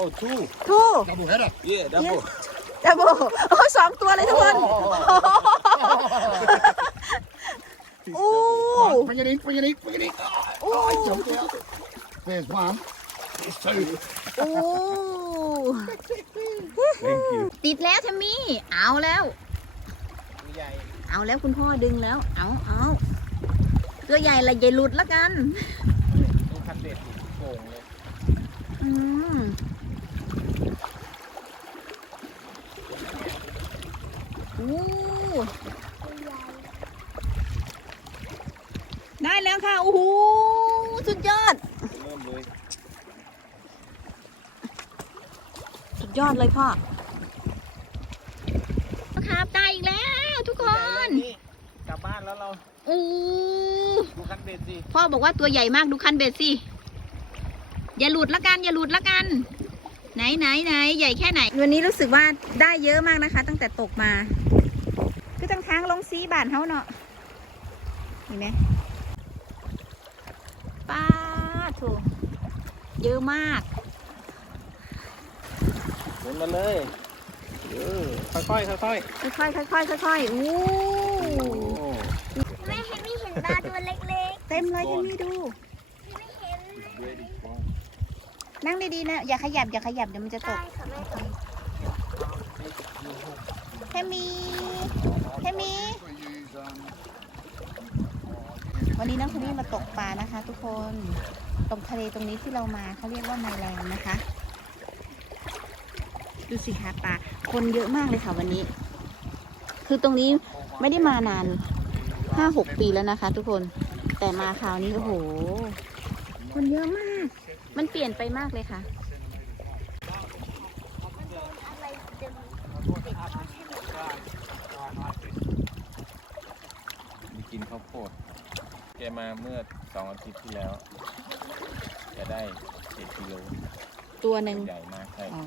Oh, two. ทู Double header. Yeah, double. ดับเบิลโอ้สองตัวเลยทุกคน โอ้ Come on, bring it in, bring it in, bring it in. Oh, Ooh. I jumped out. There's one. There's two. โอ้ Thank you. ติดแล้วทมี่ เอาแล้ว ใหญ่เอาแล้วคุณพ่อดึงแล้ว เอาเอาตัวใหญ่ละใหญ่หลุดละกัน ดูคันเด็ดโป่งเลย อืมโอ้ได้แล้วค่ะโอ้โหสุดยอด เริ่มเลยสุดยอดเลยพ่อครับได้อีกแล้วทุกคนกลับบ้านแล้วเราโอ้ดูคันเด็ดสิพ่อบอกว่าตัวใหญ่มากดูคันเบ็ดสิอย่าหลุดละกัน อย่าหลุดละกัน ไหนไหนไหนใหญ่แค่ไหน วันนี้รู้สึกว่าได้เยอะมากนะคะ ตั้งแต่ตกมาคือ ตั้งค้างลงซีบานเขาเนาะเห็นไหมป้าถูเยอะมากหมุนมาเลยเออค่อยๆค่อยค่อยๆค่อยๆค่อยๆอู้ๆโอ้แม่เห็นไม่เห็นปลาตัวเล็กเต็มเลยที่นี่ดูๆไม่เห็น ready นั่งดีๆนะอย่าขยับอย่าขยับเดี๋ยวมันจะตได้กค่ะแม่เทมีเทมี We use, um, วันนี้น้องคนนี้มาตกปลานะคะ ทุกคนตรงทะเลตรงนี้ที่เรามาเขาเรียกว่าไมแลนด์นะคะ ดูสิคะปลาคนเยอะมากเลยค่ะวันนี้ คือตรงนี้ไม่ได้มานานห้าหกปีแล้วนะคะ ทุกคนแต่มาคราวนี้โอ้โห คนเยอะมาก มันเปลี่ยนไปมากเลยค่ะ อะไรเดิม มีกินข้าวโพด แกมาเมื่อสองอาทิตย์ที่แล้วแกได้เจ็ดกิโลตัวหนึ่งใหญ่มากใช่อ๋อ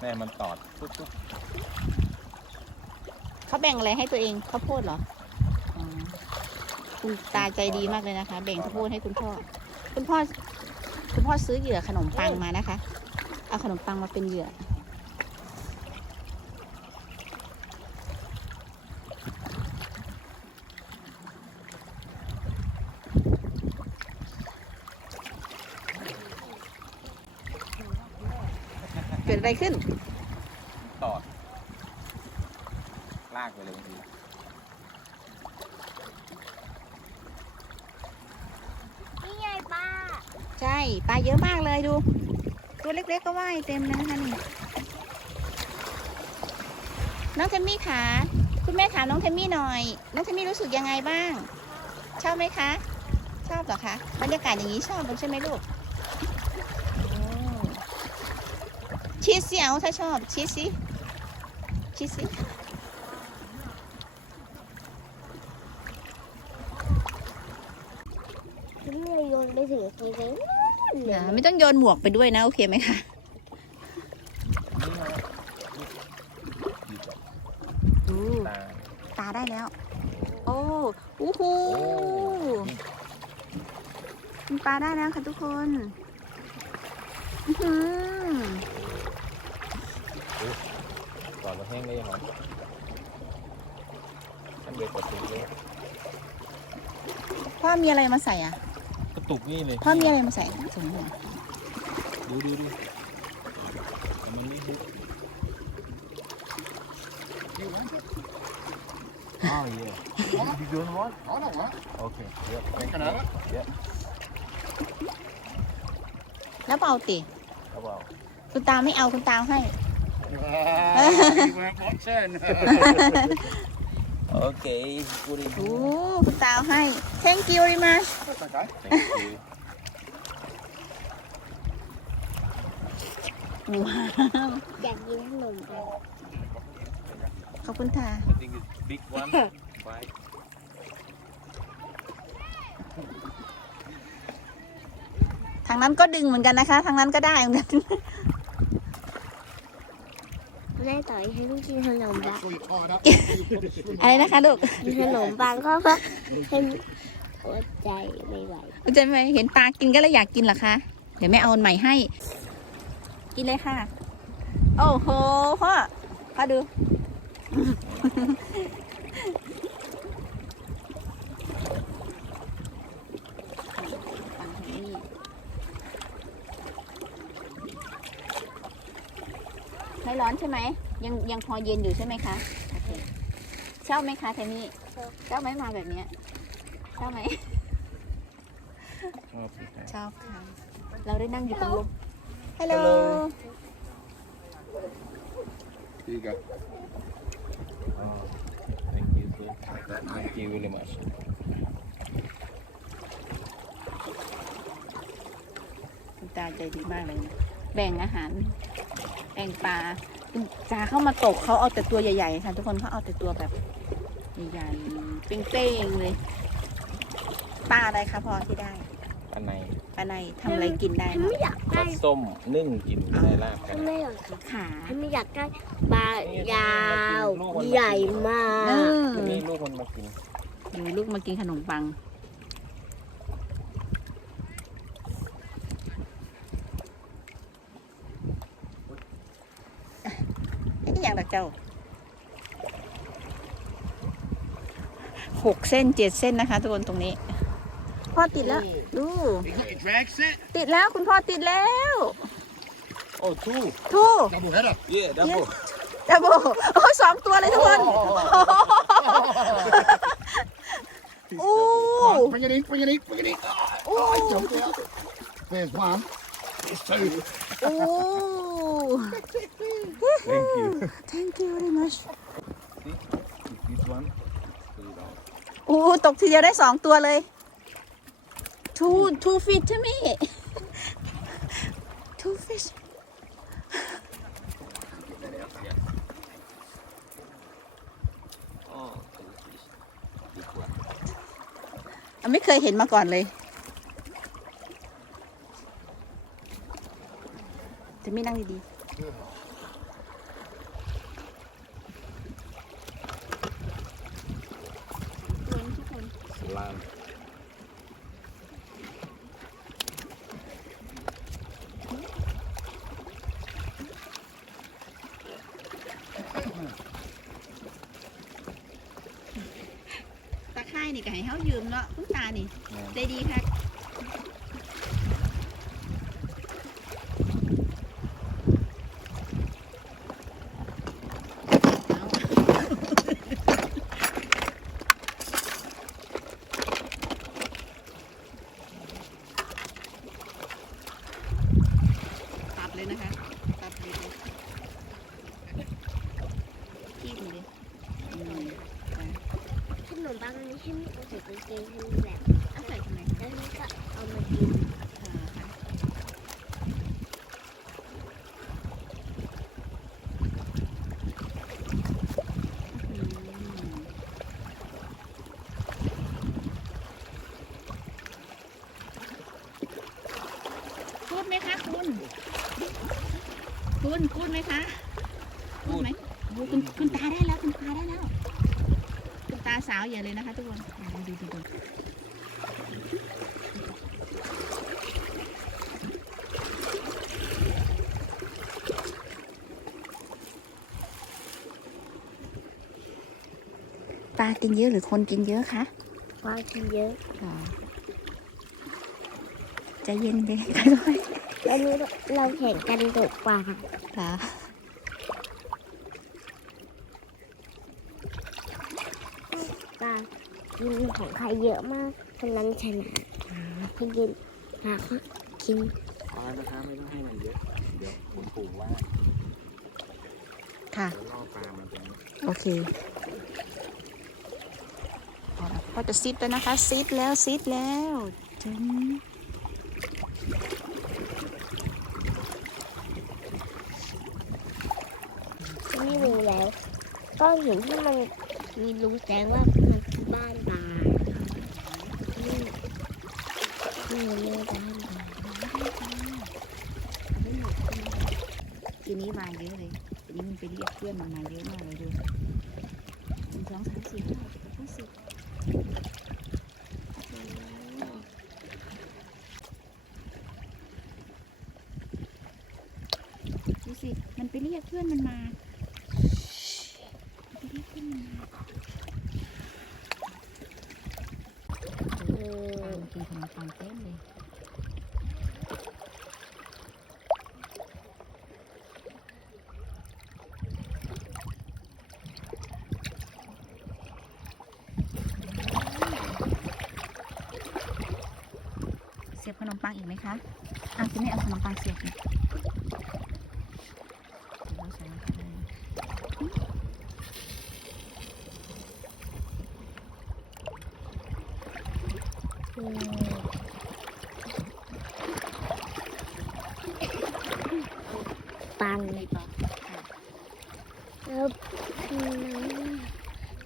แม่มันตอดปุ๊บปุ๊บเขาแบ่งอะไรให้ตัวเองข้าวโพดเหรออ๋อคุณตาใจดีมากเลยนะคะ แบ่งข้าวโพดให้คุณพ่อ คุณพ่อ คุณพ่อซื้อเหยื่อขนมปังมานะคะ เอาขนมปังมาเป็นเหยื่อ กิดอะไรขึ้น ตอด ลากไปเลยบางทีนี่ไงปลาใช่ปลาเยอะมากเลยดู ตัวเล็กๆก็ว่ายเต็มเลยนะคะนี่น้องเทมมี่คะคุณแม่ถามน้องเทมมี่หน่อย น้องเทมมี่รู้สึกยังไงบ้าง ชอบไหมคะ ชอบเหรอคะ บรรยากาศอย่างนี้ชอบใช่ไหมลูกโอ้ ชีสสิเอาถ้าชอบ ชีสสิ ชีสสิถึงเลยโยนไปถึงทีนึงอย่าไม่ต้องโยนหมวกไปด้วยนะ โอเคไหมคะนี่มาดูตาตาได้แล้ว โอ้โอ้โหโอ้มีปลาได้แล้วค่ะทุกคน อื้อ หือก่อนมาแห้งได้ยังไงคันเด็ดกระตุกเลยพ่อมีอะไรมาใส่อะ กระตุกนี่เลยพ่อมีอะไรมาใส่ถุงเนี่ยดูดูดูแต่มันไม่ดึก you want it? อ้าวเย่ดิโดนวอน I don't want it. โอเคเยอะ You can have it. เยอะแล้วเปล่าติเขาบอกคุณตาไม่เอาคุณตาเอาให้ Ah, you weren't watching. โอเคกูได้โอ้คุณตาเอาให้ thank you very much That's okay. thank you ว้าวอยากกินขนมปังขอบคุณค่ะ I think it's big one five ทางนั้นก็ดึงเหมือนกันนะคะ ทางนั้นก็ได้เหมือนกัน แม่ต่อยให้ลูกกินขนมปัง Make sure you tie it up. อะไรนะคะลูกกินขนมปังก็เพราะให้อดใจไม่ไหวจะไม่เห็นปลากินก็เลยอยากกินเหรอคะ เดี๋ยวแม่เอาอันใหม่ให้ กินเลยค่ะ โอ้โหพ่อพ่อดู ฝั่งนี้ไม่ ร้อนใช่ไหมยังยังพอเย็นอยู่ใช่ไหมคะโอเคชอบไหมคะเทนี่ชอบไหมมาแบบเนี้ยชอบไหมชอบสิครับชอบค่ะ เราได้นั่งอยู่ตรงลมฮัลโหล Here you go. อ๋อ thank you sir thank you very much คุณตาใจดีมากเลยนะแบ่งอาหาร แบ่งปลา คุณตาเข้ามาตกเขาเอาแต่ตัวใหญ่ๆค่ะ ทุกคนเขาเอาแต่ตัวแบบใหญ่ๆเป้งๆเลยปลาอะไรคะพอที่ได้อันในปลาในทำอะไรกินได้ฉันบ้างไม่อยากทได้อดส้มนึ่งกินในลาบกัฉันนไม่อยากได้ขาฉันไม่อยากได้ปลายาว ใหญ่มาเอกอนี่ลูกมันมากิน ดูลูกมากินขนมปัง นี่อย่างละเจ้าหกเส้นเจ็ดเส้นนะคะทุกคนตรงนี้ พ่อติดแล้ว ดู You got your drag set? ติดแล้วคุณพ่อติดแล้ว Oh, two. ทู Double header. yeah double ดับเบิลโอ้ยสองตัวเลยทุกคนโอ้ Come on, bring it in, bring it in, bring it in. Oh, I jumped out. There's one. There's two. โอ้ thank you thank you very much this one three dollars โอ้ตกทีเดียวได้สองตัวเลย two two fish ใช่ไหม two fish oh two fish big one อะไม่เคยเห็นมาก่อนเลย จะไม่นั่งดีๆทุกคน ส ลามตาค่ายนี่ก็ให้เขายืมเนาะคุณตานี่ แม่น ใจดีค่ะตัดเลยนะคะ ตัดเลยคีบเลยอืมไป ขนมปังอันนี้ฉันเอาใส่ กางเกงฉันแบบเอาใส่ทำไมแล้วฉันก็เอามากินพูดไหมคะคุณ คุณพูดไหมคะพูดไหมโอ้คุณคุณตาได้แล้วคุณตาได้แล้ว คุณตาสาวอย่าเลยนะคะทุกคน ดูดูดูปลากินเยอะหรือคนกินเยอะคะปลากินเยอะใจเย็นเลยค่อยแล้วนี้เราแข่งกันตกปลาๆค่ะปลา กินของใครเยอะมากคนนั้นชนะให้กินปลาก็กินพอแล้วนะคะไม่ต้องให้มันเยอะ เดี๋ยวคุณปู่ว่าค่ะเดี๋ยวล่อปลามาตรงนี้โอเคเอาละก็จะซิดแล้วนะคะซิดแล้วซิดแล้วถึงไม่รู้แล้ว ก็เห็นที่มันมีรูแสดงว่ามันคือ บ้านตานี่นี่บ้านปลาทีนี้มาเยอะเลยทีนี้มันไปเรียกเพื่อนมันมาเยอะมากเลย ปังอีกไหมคะอะจะไม่เอาขนมปังเสียบปังเลยปะแล้ว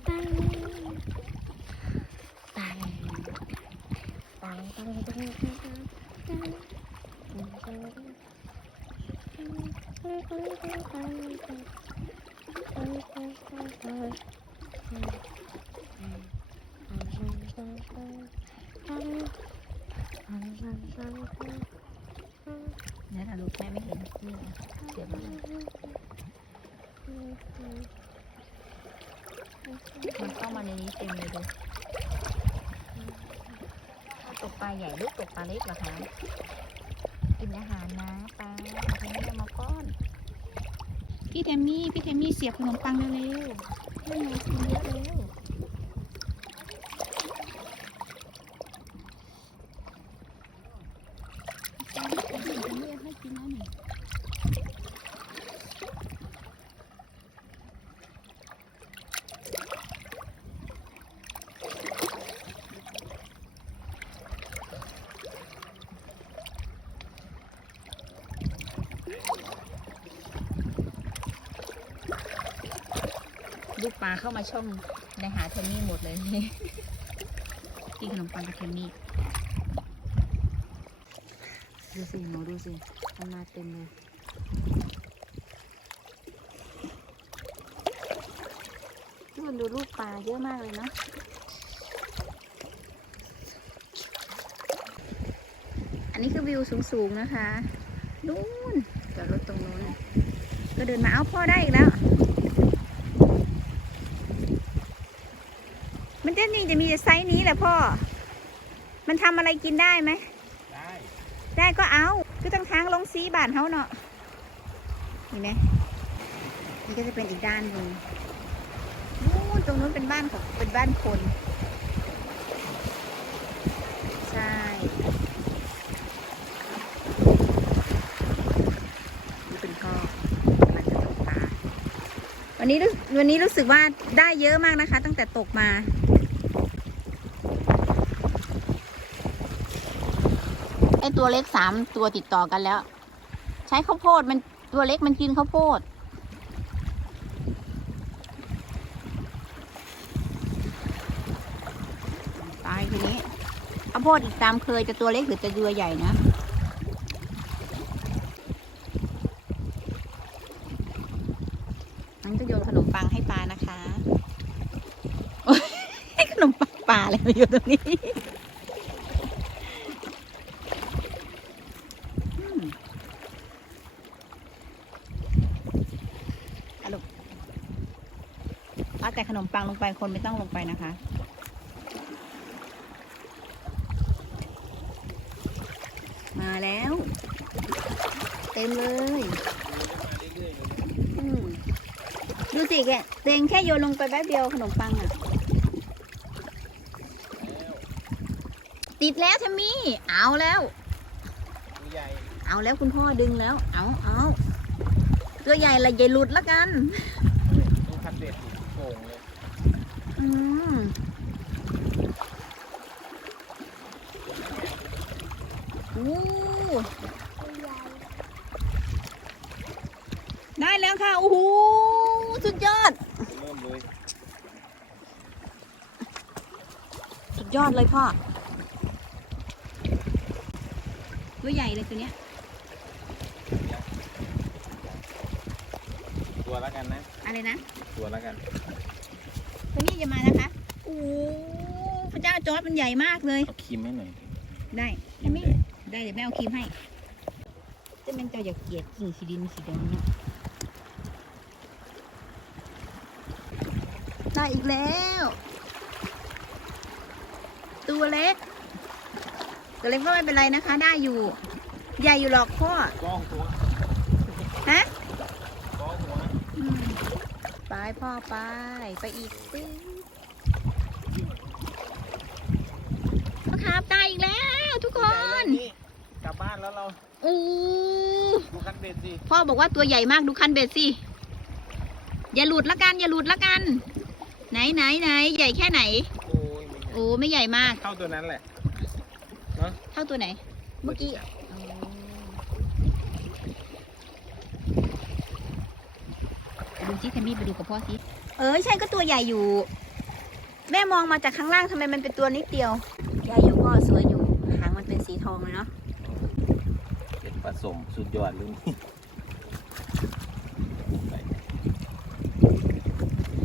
ปังปังปังปังปังปัง Nhớ là lụt mẹ mới hiện kia Kiểu mà này tìm được ต็มเลยดูตกปลาใหญ่ลูกตกปลาเล็กเหรอคะกินอาหารนะปลาเอาไปให้แม่มาก้อน พี่เทมมี่ พี่เทมมี่เสียบขนมปังเร็วๆนี่ไงกินเยอะแล้ว ให้กินแล้วนี่ ลูกปลาเข้ามาช่องในหาเทมมี่หมดเลยกินขนมปังกับเทมมี่ดูสิหนูดูสิมันมาเต็มเลยทุกคนดูลูกปลาเยอะมากเลยเนาะอันนี้คือวิวสูงๆนะคะ นู่นจอดรถตรงนู้น ก็เดินมาเอาพ่อได้อีกแล้ว มันจะนี่จะมีแต่ไซส์นี้แหละพ่อ มันทำอะไรกินได้ไหม ได้ ได้ก็เอาคือตั้งทางลงซีบานเขาเนาะเห็นไหมนี่ก็จะเป็นอีกด้านหนึ่งนู่นตรงนู้นเป็นบ้านของเป็นบ้านคน ใช่นี่เป็นข้อกำลังจะตกปลาวันนี้รู้วันนี้รู้สึกว่าได้เยอะมากนะคะ ตั้งแต่ตกมา อตัวเล็กสามตัวติดต่อกันแล้ว ใช้ข้าวโพดมันตัวเล็กมันกินข้าวโพด ตายทีนี้ข้าวโพดอีกตามเคยจะตัวเล็กหรือจะเรือใหญ่นะมันจะโยนขนมปังให้ปลานะคะขนมปังปลาอะไรมาอยู่ตรงนี้ อืมอะลูกเอา แต่ขนมปังลงไปคนไม่ต้องลงไปนะคะ มาแล้ว เต็มเลยมาเรื่อยๆเลยอืมดูสิแกตัวเองแค่โยนลงไปแป๊บเดียวขนมปังอะ่ะแล้วติดแล้วทามี่เอาแล้วตัวใหญ่เอาแล้วคุณพ่อดึงแล้ว เอาเอาตัวใหญ่ละใหญ่หลุดละกันดูคันเบ็ดอยู่โป่งเลย อืมอู้ได้แล้วค่ะโอ้โหสุดยอด เริ่มเลยสุดยอดเลยพ่อตัวใหญ่เลยตัวเนี้ย ตัวแล้วกันนะ อะไรนะ ตัวแล้วกัน ตัวนี้จะมานะคะโอ้โหพระเจ้าจอร์ดมันใหญ่มากเลย เอาครีมให้หน่อยได้ครีมไม่แดงได้เดี๋ยวแม่เอาครีมให้จะเป็นเจ้าอยากเกลียดกิ่งสีดินสีแดงเนาะได้อีกแล้ว ตัวเล็ก ตัวเล็กก็ไม่เป็นไรนะคะ ได้อยู่ ใหญ่อยู่หรอกพ่อ กล้องหัว ฮะ กล้องหัว อืม ไปพ่อไป ไปอีกปึ๊บครับได้อีกแล้วทุกคนนี่กลับบ้านแล้วเราอู้ดูคันเบ็ดสิ พ่อบอกว่าตัวใหญ่มากดูคันเบ็ดสิ อย่าหลุดละกัน อย่าหลุดละกัน ไหนไหนไหนใหญ่แค่ไหน โอ้ยไม่ใหญ่โอ้ไม่ใหญ่มาก เท่าตัวนั้นแหละ เท่าตัวไหน เมื่อกี้ ดูสิแทมมี่ไปดูกับพ่อสิเออใช่ก็ตัวใหญ่อยู่ แม่มองมาจากข้างล่างทำไมมันเป็นตัวนิดเดียวใหญ่อยู่พ่อสวยอยู่หางมันเป็นสีทองเลยเนาะเป็นผสมสุดยอดเลยนี่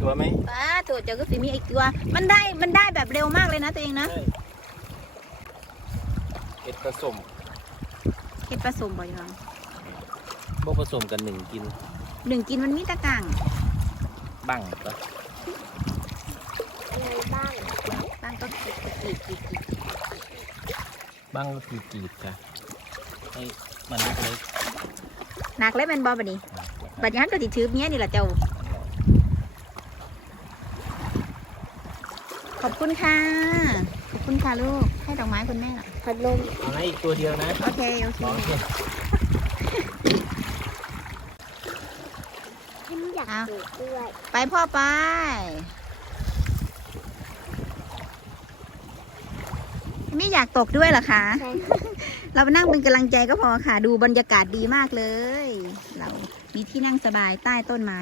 ตัวไหมป้าตัวเจ้าก็สิมีอีกตัว มันได้มันได้แบบเร็วมากเลยนะตัวเองนะเห็ดผสมเห็ดผสมบ่อยจังพวกผสมกันหนึ่งกิน หนึ่งกินมันมีตะกร้างบั่งปะอะไรบ้างบ้างก็กรีดกรีดกรีดกรีดบั่งก็คือกรีดค่ะให้มันเล็กหนักเลยแมันบอบัดนี้ๆบัดนี้ฮันก็ติถือเนี้ยนี่แหละเจ้า ขอบคุณค่ะ ขอบคุณค่ะลูก ให้ดอกไม้คุณแม่หน่อยพัดลมเอาให้อีกตัวเดียวนะ โอเค โอเค สอง เดียวฉันอยากเอาปลูกด้วยไปพ่อไป ไม่อยากตกด้วยเหรอคะใช่เรามานั่งเป็นกำลังใจก็พอค่ะ ดูบรรยากาศดีมากเลย เรามีที่นั่งสบายใต้ต้นไม้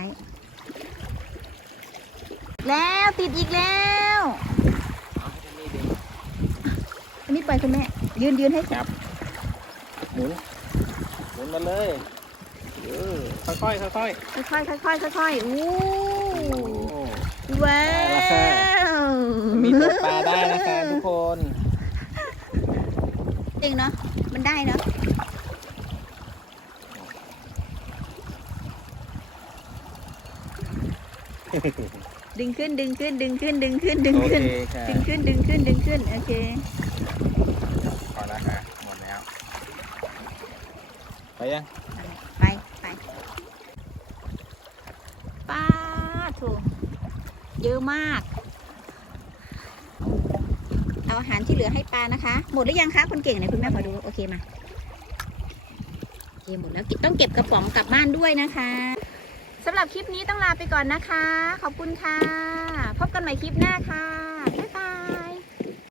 แล้วติดอีกแล้วอันนี้ไปคุณแม่ ยืนยืนให้ครับหมุนหมุนมาเลย เออค่อยๆค่อยๆค่อยๆค่อยๆค่อยๆอู้โอ้ว้าได้แล้วค่ะวมีตกปลาได้นะคะทุกคน จริงเนาะมันได้เนาะดึงขึ้นดึงขึ้นดึงขึ้นดึงขึ้นดึงโอเคขึ้นค่ะดึงขึ้นดึงขึ้นดึงขึ้นโอเคพอแล้วค่ะหมดแล้วไปยัง ไปไปป้า ถูกเยอะมาก เอาอาหารที่เหลือให้ปลานะคะ หมดหรือยังคะคนเก่งไหนคุณแม่ขอดูโอเคมาโอเคหมดแล้วต้องเก็บกระป๋องกลับบ้านด้วยนะคะสำหรับคลิปนี้ต้องลาไปก่อนนะคะ ขอบคุณค่ะ พบกันใหม่คลิปหน้าค่ะ